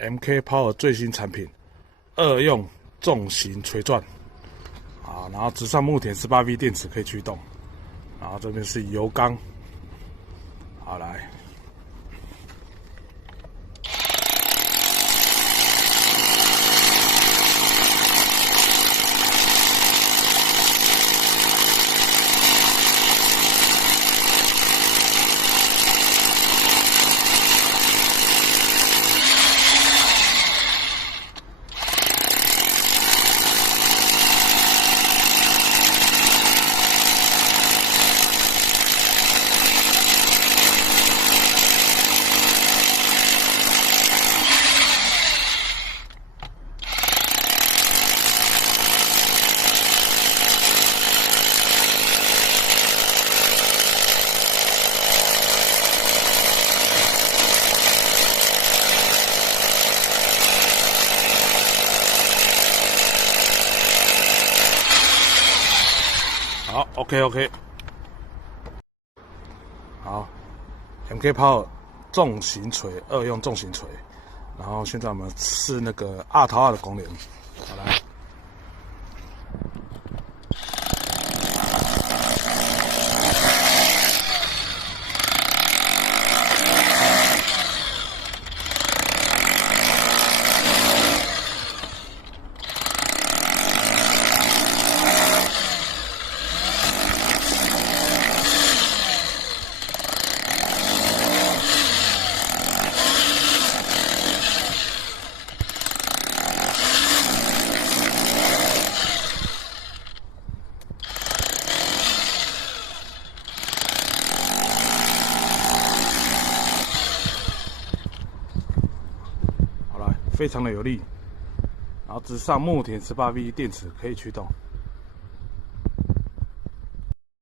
MK Power 最新产品，2用重型锤钻，啊，然后直上木田 18V 电池可以驱动，然后这边是油缸，好来。好 ，OK， 好 ，MK Power 重型锤，2用重型锤，然后现在我们是那个2淘2的公联，好来。非常的有力，然后直上木田 18V 电池可以驱动。